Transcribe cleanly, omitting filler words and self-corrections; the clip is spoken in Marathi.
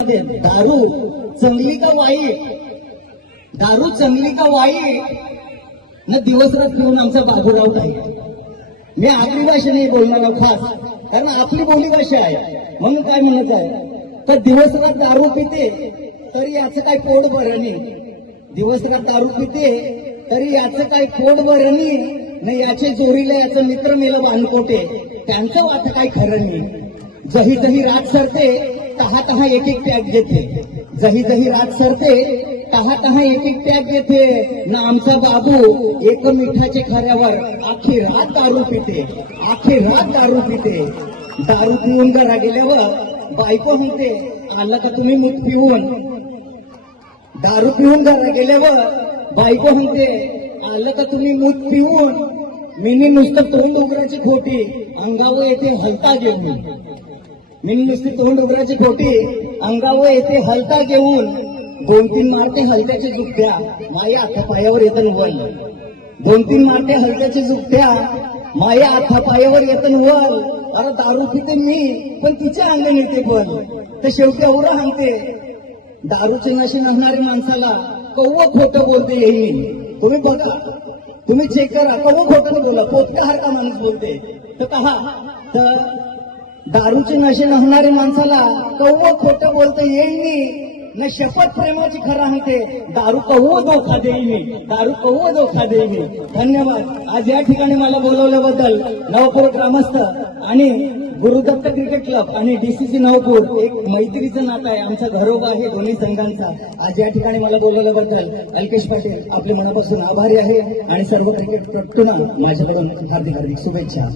दारू चांगली का वाईट, दारू चांगली का वाईट न दिवसरात पिऊन आमचा बाबूराव आहे. मी आपली भाषा नाही बोलणार खास, कारण आपली बोली भाषा आहे. म्हणून काय म्हणत आहे तर दिवसरात दारू पिते तरी याचं काय पोट भरं नाही. दिवसरात दारू पिते तरी याचं काय पोट भरं नाही. याचे चोरीला याचं मित्र मेलं बांधकोटे, त्यांचं वाट काय खरं नाही. जही जही रात सरते तहा तहा एक एक टॅग घेते. जही जही रात सरते तहा तहा एक एक टॅग घेते. ना आमचा बाबू एक मिठाचे खऱ्यावर आखी रात दारू पिते. आखी रात दारू पिते. दारू पिऊन घरा गेल्यावर बायको म्हणते आलं का तुम्ही मूत पिऊन. दारू पिऊन घरा गेल्यावर बायको म्हणते आलं का तुम्ही मूत पिऊन. मिनी नुसतं तोंड उघडायची खोटी अंगावर येते हलता घेऊन. मिनी नुसती तोंड उघडायची खोटी अंगावर येते हलता घेऊन. 2-3 मारते हलत्याच्या जुकट्या माया हातापायावर येतं वर. 2-3 मारते हलत्याच्या जुकट्या माया हातापायावर येतं वर. अरे दारू पिते मी पण तिच्या अंगण येते पण. तर शेवटी एवढं सांगते दारूचे नशे नसणाऱ्या माणसाला कव्व खोटं बोलते येईल. तुम्ही बघा, तुम्ही चेक करा, कव्व खोटं नाही बोला. पोटका हरका माणूस बोलते तर पहा, तर दारूचे नशे नसणाऱ्या माणसाला कव्व खोटं बोलते येईल न शपथ प्रेमाची खरं सांगते दारू कव्व धोका देईनी. दारू कव्व धोका देईनी. धन्यवाद. आज या ठिकाणी मला बोलवल्याबद्दल नवपूर ग्रामस्थ आणि गुरुदत्त क्रिकेट क्लब आणि डीसीसी नवपूर एक मैत्रीचं नातं आहे. आमचा घरोबा आहे दोन्ही संघांचा. आज या ठिकाणी मला बोलवल्याबद्दल अलकेश पाटील आपले मनापासून आभारी आहे आणि सर्व क्रिकेटपटूंना माझ्याकडून हार्दिक हार्दिक शुभेच्छा.